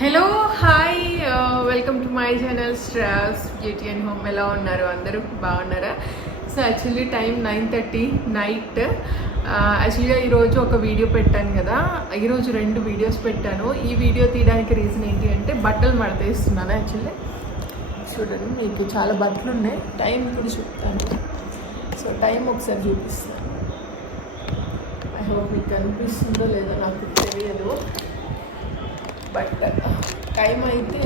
Hello hi welcome to my channel straws beauty and home ఎలా ఉన్నారు? అందరూ బాగున్నారా? So actually time nine thirty night యాక్చువల్గా ఈరోజు ఒక వీడియో పెట్టాను కదా. ఈరోజు రెండు వీడియోస్ పెట్టాను. ఈ వీడియో తీయడానికి రీజన్ ఏంటి అంటే బట్టలు మడతేస్తున్నాను యాక్చువల్లీ చూడండి మీకు చాలా బట్టలు ఉన్నాయి. టైం కూడా చెప్తాను. సో టైం ఒకసారి చూపిస్తాను. ఐ హోప్ మీకు కనిపిస్తుందో లేదో నాకు తెలియదు. బట్ టైం అయితే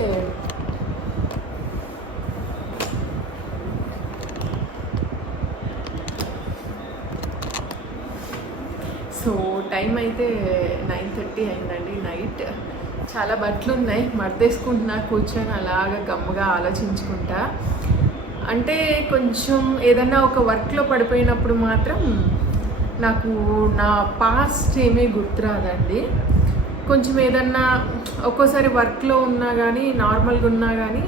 సో టైం అయితే నైన్ థర్టీ అయిందండి నైట్. చాలా బట్టలు ఉన్నాయి మడతేసుకుంటున్నా కూర్చొని అలాగా గమ్ముగా ఆలోచించుకుంటా. అంటే కొంచెం ఏదన్నా ఒక వర్క్లో పడిపోయినప్పుడు మాత్రం నాకు నా పాస్ట్ ఏమీ గుర్తురాదండి. కొంచెం ఏదన్నా ఒక్కోసారి వర్క్లో ఉన్నా కానీ నార్మల్గా ఉన్నా కానీ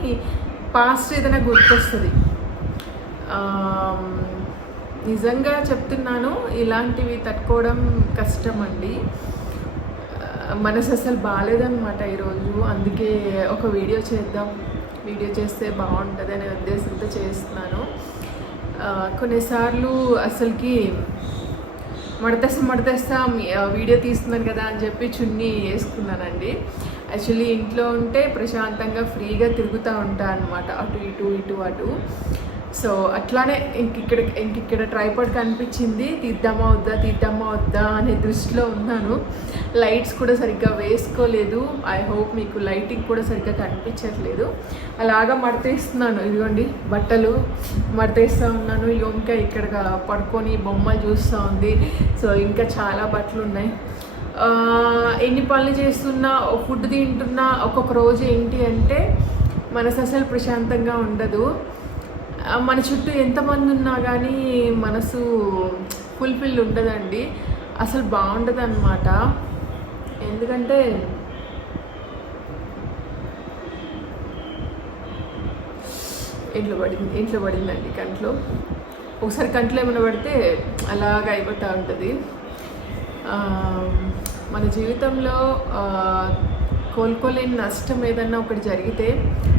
పాస్ట్ ఏదైనా గుర్తొస్తుంది. నిజంగా చెప్తున్నాను ఇలాంటివి తట్టుకోవడం కష్టం అండి మనసు అసలు బాగాలేదనమాట ఈరోజు. అందుకే ఒక వీడియో చేద్దాం. వీడియో చేస్తే బాగుంటుంది అనే ఉద్దేశంతో చేస్తున్నాను. కొన్నిసార్లు అసలుకి మడతేస్తా మడతేస్తా వీడియో తీస్తున్నాను కదా అని చెప్పి చున్నీ వేసుకున్నానండి. యాక్చువల్లీ ఇంట్లో ఉంటే ప్రశాంతంగా ఫ్రీగా తిరుగుతూ ఉంటా అనమాట అటు ఇటు ఇటు అటు. సో అట్లానే ఇంక ఇక్కడ ఇంక ఇక్కడ ట్రైపాడ్ కనిపించింది. తీద్దామా వద్దా తీద్దామా వద్దా అనే దృష్టిలో ఉన్నాను. లైట్స్ కూడా సరిగ్గా వేసుకోలేదు. ఐ హోప్ మీకు లైటింగ్ కూడా సరిగ్గా కనిపించట్లేదు. అలాగా మడతేస్తున్నాను. ఇదిగోండి బట్టలు మడతేస్తూ ఉన్నాను. యోమిక ఇక్కడ పడుకొని బొమ్మలు చూస్తూ ఉంది. సో ఇంకా చాలా బట్టలు ఉన్నాయి ఎన్ని పనులు చేస్తున్నా ఫుడ్ తింటున్నా ఒక్కొక్క రోజు ఏంటి అంటే మనసు అసలు ప్రశాంతంగా ఉండదు. మన చుట్టూ ఎంతమంది ఉన్నా కానీ మనసు ఫుల్ఫిల్ ఉండదండి. అసలు బాగుండదు అనమాట ఎందుకంటే ఇంట్లో పడింది ఇంట్లో పడిందండి కంట్లో. ఒకసారి కంట్లో ఏమైనా పడితే అలాగ అయిపోతూ ఉంటుంది. మన జీవితంలో కోలుకోలేని నష్టం ఏదన్నా ఒకటి జరిగితే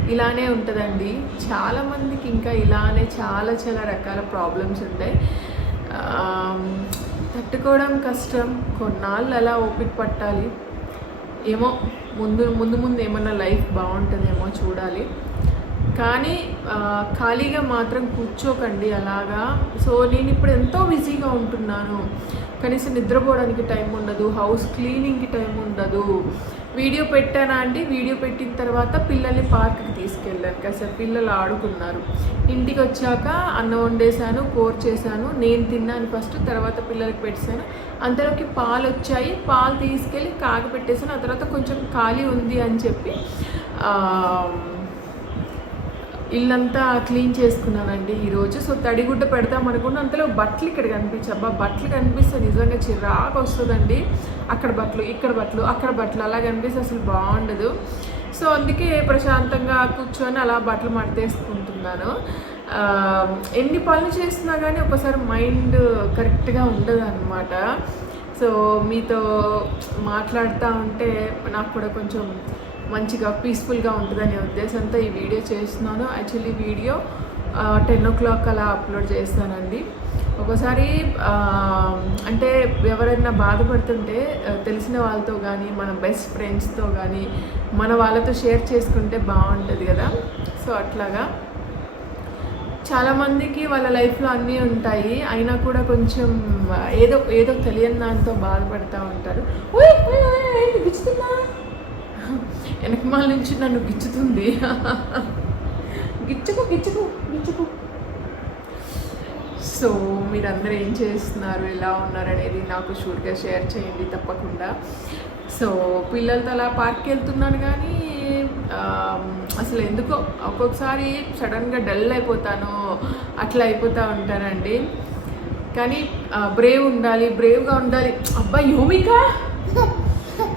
ఇలానే ఉంటుందండి. చాలామందికి ఇంకా ఇలానే చాలా చాలా రకాల ప్రాబ్లమ్స్ ఉంటాయి. తట్టుకోవడం కష్టం. కొన్నాళ్ళు అలా ఓపిక పట్టాలి. ఏమో ముందు ముందు ముందు ఏమన్నా లైఫ్ బాగుంటుందేమో చూడాలి. కానీ ఖాళీగా మాత్రం కూర్చోకండి అలాగా. సో నేను ఇప్పుడు ఎంతో బిజీగా ఉంటున్నాను. కనీసం నిద్రపోవడానికి టైం ఉండదు హౌస్ క్లీనింగ్కి టైం ఉండదు. వీడియో పెట్టానా అండి? వీడియో పెట్టిన తర్వాత పిల్లల్ని పార్క్కి తీసుకెళ్ళాను కాసేపు పిల్లలు ఆడుకున్నారు. ఇంటికి వచ్చాక అన్నం వండేసాను కూర చేశాను నేను తిన్నాను ఫస్ట్ తర్వాత పిల్లలకి పెట్టాను అంతలోకి పాలు వచ్చాయి పాలు తీసుకెళ్ళి కాగపెట్టేసాను ఆ తర్వాత కొంచెం ఖాళీ ఉంది అని చెప్పి ఇల్లంతా క్లీన్ చేసుకున్నానండి ఈరోజు. సో తడిగుడ్డ పెడతాం అనుకున్న అంతలో బట్టలు ఇక్కడ కనిపించే అబ్బా బట్టలు కనిపిస్తే నిజంగా చిరాకు వస్తుందండి. అక్కడ బట్టలు ఇక్కడ బట్టలు అక్కడ బట్టలు అలా కనిపిస్తే అసలు బాగుండదు. సో అందుకే ప్రశాంతంగా కూర్చొని అలా బట్టలు మడతేసుకుంటున్నాను. ఎన్ని పనులు చేస్తున్నా కానీ ఒకసారి మైండ్ కరెక్ట్గా ఉండదు అనమాట సో మీతో మాట్లాడుతూ ఉంటే నాకు కూడా కొంచెం మంచిగా పీస్ఫుల్గా ఉంటుందనే ఉద్దేశంతో ఈ వీడియో చేస్తున్నాను. Actually video ten o'clock అలా అప్లోడ్ చేస్తానండి. ఒకసారి అంటే ఎవరైనా బాధపడుతుంటే తెలిసిన వాళ్ళతో కానీ మన బెస్ట్ ఫ్రెండ్స్తో కానీ మన వాళ్ళతో షేర్ చేసుకుంటే బాగుంటుంది కదా. సో అట్లాగా. చాలామందికి వాళ్ళ లైఫ్లో అన్నీ ఉంటాయి. అయినా కూడా కొంచెం ఏదో ఏదో తెలియని దాంతో బాధపడుతూ ఉంటారు "ఓయ్, ఓయ్, ఓయ్, ఏంటి గిచ్చుతుందా వెనకమాల నుంచి నన్ను గిచ్చుతుంది. గిచ్చుకు గిచ్చుకు గిచ్చుకు. సో మీరందరూ ఏం చేస్తున్నారు ఎలా ఉన్నారు అనేది నాకు షూర్గా షేర్ చేయండి తప్పకుండా. సో పిల్లలతో అలా పార్క్కి వెళ్తున్నాను కానీ అసలు ఎందుకో ఒక్కొక్కసారి సడన్గా డల్ అయిపోతాను అట్లా అయిపోతూ ఉంటానండి. కానీ బ్రేవ్ ఉండాలి బ్రేవ్గా ఉండాలి. అబ్బా యోమిక!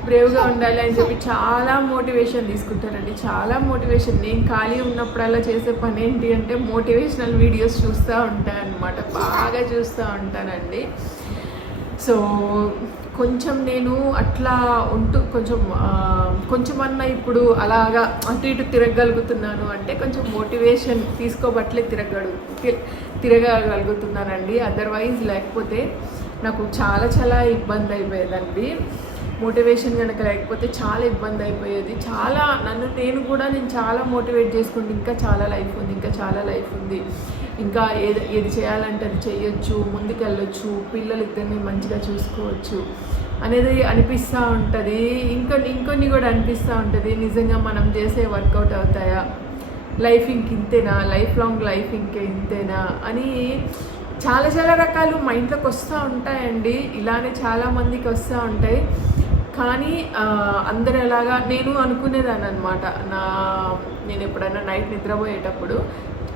బ్రేవ్గా ఉండాలి అని చెప్పి చాలా మోటివేషన్ తీసుకుంటారండి. చాలా మోటివేషన్. నేను ఖాళీ ఉన్నప్పుడల్లా చేసే పని ఏంటి అంటే మోటివేషనల్ వీడియోస్ చూస్తూ ఉంటాను బాగా చూస్తూ ఉంటానండి. సో కొంచెం నేను అట్లా ఉంటూ కొంచెం కొంచెం అన్న ఇప్పుడు అలాగా అటు ఇటు తిరగగలుగుతున్నాను అంటే కొంచెం మోటివేషన్ తీసుకోబట్లే తిరగడు తి- తిరగగలుగుతున్నానండి. అదర్వైజ్ లేకపోతే నాకు చాలా చాలా ఇబ్బంది అయిపోయేదండి. మోటివేషన్ కనుక లేకపోతే చాలా ఇబ్బంది అయిపోయేది. చాలా నన్ను నేను కూడా నేను చాలా మోటివేట్ చేసుకుంటే ఇంకా చాలా లైఫ్ ఉంది ఇంకా చాలా లైఫ్ ఉంది. ఇంకా ఏది ఏది చేయాలంటే అది చేయొచ్చు ముందుకెళ్ళొచ్చు పిల్లలు ఇద్దరిని మంచిగా చూసుకోవచ్చు అనేది అనిపిస్తూ ఉంటుంది. ఇంకా ఇంకొన్ని కూడా అనిపిస్తూ ఉంటుంది. నిజంగా మనం చేసే వర్కౌట్ అవుతాయా? లైఫ్ ఇంక ఇంతేనా? లైఫ్ లాంగ్ లైఫ్ ఇంకే ఇంతేనా? అని చాలా చాలా రకాలు మైండ్లోకి వస్తూ ఉంటాయండి. ఇలానే చాలా మందికి వస్తూ ఉంటాయి. కానీ అందరు ఎలాగా నేను అనుకునేదాన్ని అనమాట నా నేను ఎప్పుడైనా నైట్ నిద్రపోయేటప్పుడు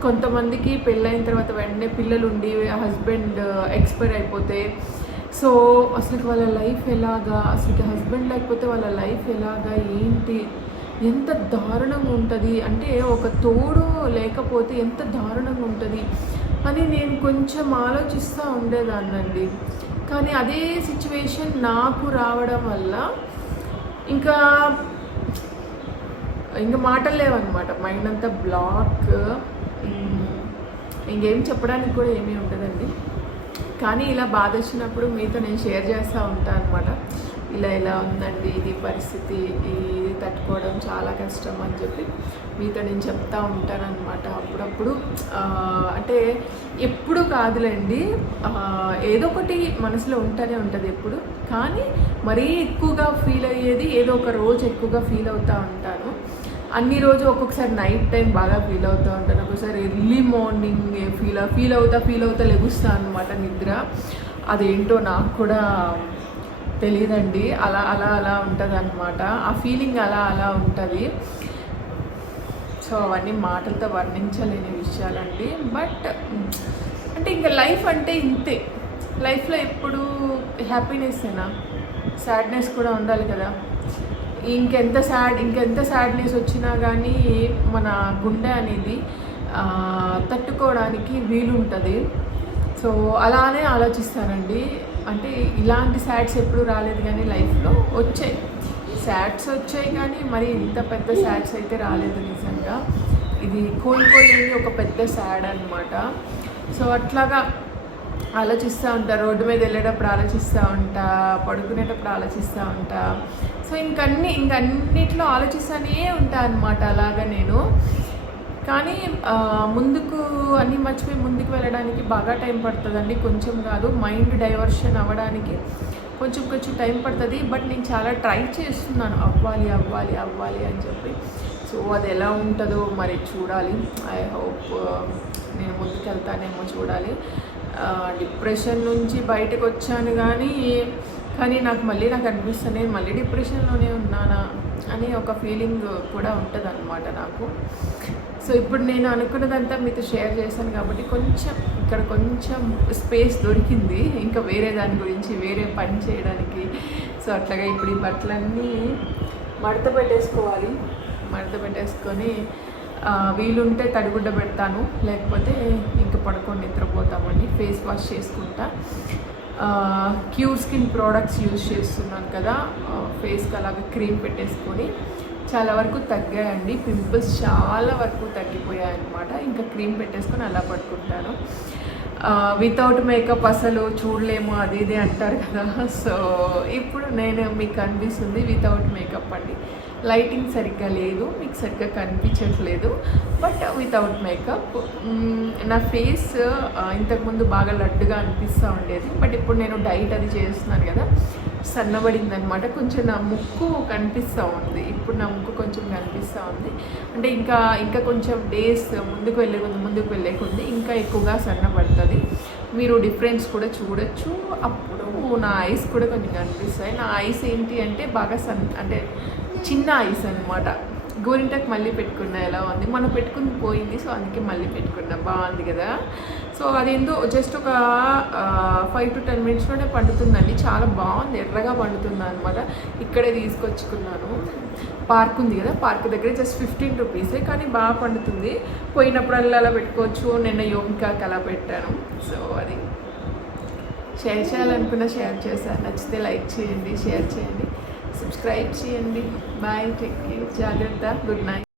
కొంతమందికి పెళ్ళైన తర్వాత వెంటనే పిల్లలు ఉండి హస్బెండ్ ఎక్స్పైర్ అయిపోతే సో అసలుకి వాళ్ళ లైఫ్ ఎలాగా అసలుకి హస్బెండ్ లేకపోతే వాళ్ళ లైఫ్ ఎలాగా ఏంటి ఎంత దారుణంగా ఉంటుంది అంటే ఒక తోడు లేకపోతే ఎంత దారుణంగా ఉంటుంది అని నేను కొంచెం ఆలోచిస్తూ ఉండేదాన్నండి. కానీ అదే సిచ్యువేషన్ నాకు రావడం వల్ల ఇంకా ఇంకా మాటలు లేవన్నమాట. మైండ్ అంతా బ్లాక్ ఇంకేం చెప్పడానికి కూడా ఏమీ ఉండదండి. కానీ ఇలా బాధ వచ్చినప్పుడు మీతో నేను షేర్ చేస్తూ ఉంటాను అనమాట ఇలా ఇలా ఉందండి ఇది పరిస్థితి ఇది తట్టుకోవడం చాలా కష్టం అని చెప్పి మీతో నేను చెప్తా ఉంటాను అనమాట అప్పుడప్పుడు అంటే ఎప్పుడు కాదులేండి ఏదో ఒకటి మనసులో ఉంటూనే ఉంటుంది ఎప్పుడు. కానీ మరీ ఎక్కువగా ఫీల్ అయ్యేది ఏదో ఒక రోజు ఎక్కువగా ఫీల్ అవుతూ ఉంటాను. అన్ని రోజు ఒక్కొక్కసారి నైట్ టైం బాగా ఫీల్ అవుతూ ఉంటాను. ఒక్కొక్కసారి ఎర్లీ మార్నింగ్ ఫీల్ ఫీల్ అవుతా ఫీల్ అవుతా లెగుస్తాను అనమాట నిద్ర. అదేంటో నాకు కూడా తెలియదండి అలా అలా అలా ఉంటుంది అనమాట ఆ ఫీలింగ్ అలా అలా ఉంటుంది. సో అవన్నీ మాటలతో వర్ణించలేని విషయాలండి. బట్ అంటే ఇంకా లైఫ్ అంటే ఇంతే. లైఫ్లో ఎప్పుడు హ్యాపీనెస్సేనా? సాడ్నెస్ కూడా ఉండాలి కదా. ఇంకెంత సాడ్ ఇంకెంత సాడ్నెస్ వచ్చినా కానీ మన గుండె అనేది తట్టుకోవడానికి వీలుంటుంది. సో అలానే ఆలోచిస్తానండి. అంటే ఇలాంటి శాడ్స్ ఎప్పుడు రాలేదు కానీ లైఫ్లో వచ్చాయి. శాడ్స్ వచ్చాయి కానీ మరి ఇంత పెద్ద శాడ్స్ అయితే రాలేదు నిజంగా. ఇది కోలుకోలేని ఒక పెద్ద సాడ్ అనమాట సో అట్లాగా ఆలోచిస్తూ ఉంటా రోడ్డు మీద వెళ్ళేటప్పుడు ఆలోచిస్తూ ఉంటా పడుకునేటప్పుడు ఆలోచిస్తూ ఉంటా. సో ఇంకన్నీ ఇంకన్నిట్లో ఆలోచిస్తూనే ఉంటా అనమాట అలాగా నేను. కానీ ముందుకు అన్నీ మర్చిపోయి ముందుకు వెళ్ళడానికి బాగా టైం పడుతుందండి. కొంచెం కాదు మైండ్ డైవర్షన్ అవ్వడానికి కొంచెం కొంచెం టైం పడుతుంది. బట్ నేను చాలా ట్రై చేస్తున్నాను. అవ్వాలి అవ్వాలి అవ్వాలి అని చెప్పి. సో అది ఎలా ఉంటుందో మరి చూడాలి. ఐ హోప్ నేను ముందుకు వెళ్తానేమో చూడాలి డిప్రెషన్ నుంచి బయటకు వచ్చాను కానీ కానీ నాకు మళ్ళీ నాకు అనిపిస్తుంది నేను మళ్ళీ డిప్రెషన్లోనే ఉన్నానా అని ఒక ఫీలింగ్ కూడా ఉంటుంది అనమాట నాకు. సో ఇప్పుడు నేను అనుకున్నదంతా మీతో షేర్ చేశాను కాబట్టి కొంచెం ఇక్కడ కొంచెం స్పేస్ దొరికింది. ఇంకా వేరే దాని గురించి వేరే పని చేయడానికి. సో అట్లాగా ఇప్పుడు ఈ బట్టలన్నీ మడత పెట్టేసుకోవాలి. మడత పెట్టేసుకొని వీలుంటే తడిగుడ్డ పెడతాను. లేకపోతే ఇంకా పడుకొని నిద్రపోతామండి. ఫేస్ వాష్ చేసుకుంటా. క్యూర్ స్కిన్ ప్రోడక్ట్స్ యూజ్ చేస్తున్నాను కదా. ఫేస్కి అలాగే క్రీమ్ పెట్టేసుకొని చాలా వరకు తగ్గాయండి. పింపుల్స్ చాలా వరకు తగ్గిపోయాయి అనమాట ఇంకా క్రీమ్ పెట్టేసుకొని అలా పడుకుంటాను. వితౌట్ మేకప్ అసలు చూడలేము అది ఇది అంటారు కదా. సో ఇప్పుడు నేను మీకు అనిపిస్తుంది వితౌట్ మేకప్ అండి. లైటింగ్ సరిగ్గా లేదు మీకు సరిగ్గా కనిపించట్లేదు. బట్ వితౌట్ మేకప్ నా ఫేస్ ఇంతకుముందు బాగా లడ్డుగా అనిపిస్తూ ఉండేది. బట్ ఇప్పుడు నేను డైట్ అది చేస్తున్నాను కదా సన్నబడింది అనమాట కొంచెం నా ముక్కు కనిపిస్తూ ఉంది. ఇప్పుడు నా ముక్కు కొంచెం కనిపిస్తూ ఉంది. అంటే ఇంకా ఇంకా కొంచెం డేస్ ముందుకు వెళ్ళే కొద్ది ముందుకు వెళ్ళే కొద్ది ఇంకా ఎక్కువగా సన్నబడుతుంది. మీరు డిఫరెన్స్ కూడా చూడొచ్చు. అప్పుడు నా ఐస్ కూడా కొంచెం కనిపిస్తాయి. నా ఐస్ ఏంటి అంటే బాగా సన్ అంటే చిన్న ఐస్ అనమాట గోరింటకు మళ్ళీ పెట్టుకున్నా ఎలా ఉంది? మనం పెట్టుకుని పోయింది సో అందుకే మళ్ళీ పెట్టుకున్నా. బాగుంది కదా? సో అదేందో జస్ట్ ఒక ఫైవ్ టు టెన్ మినిట్స్లోనే పండుతుందండి. చాలా బాగుంది. ఎర్రగా పండుతుంది అనమాట ఇక్కడే తీసుకొచ్చుకున్నాను. పార్క్ ఉంది కదా? పార్క్ దగ్గర జస్ట్ ఫిఫ్టీన్ రూపీసే కానీ బాగా పండుతుంది. పోయినప్పుడల్లా అలా పెట్టుకోవచ్చు. నిన్న యోమికాకి అలా పెట్టాను. సో అది షేర్ చేయాలనుకున్న షేర్ చేశాను. నచ్చితే లైక్ చేయండి షేర్ చేయండి. సబ్స్క్రైబ్ చేయండి. బాయ్ టేక్ కేర్ జాగ్రత్త. Good night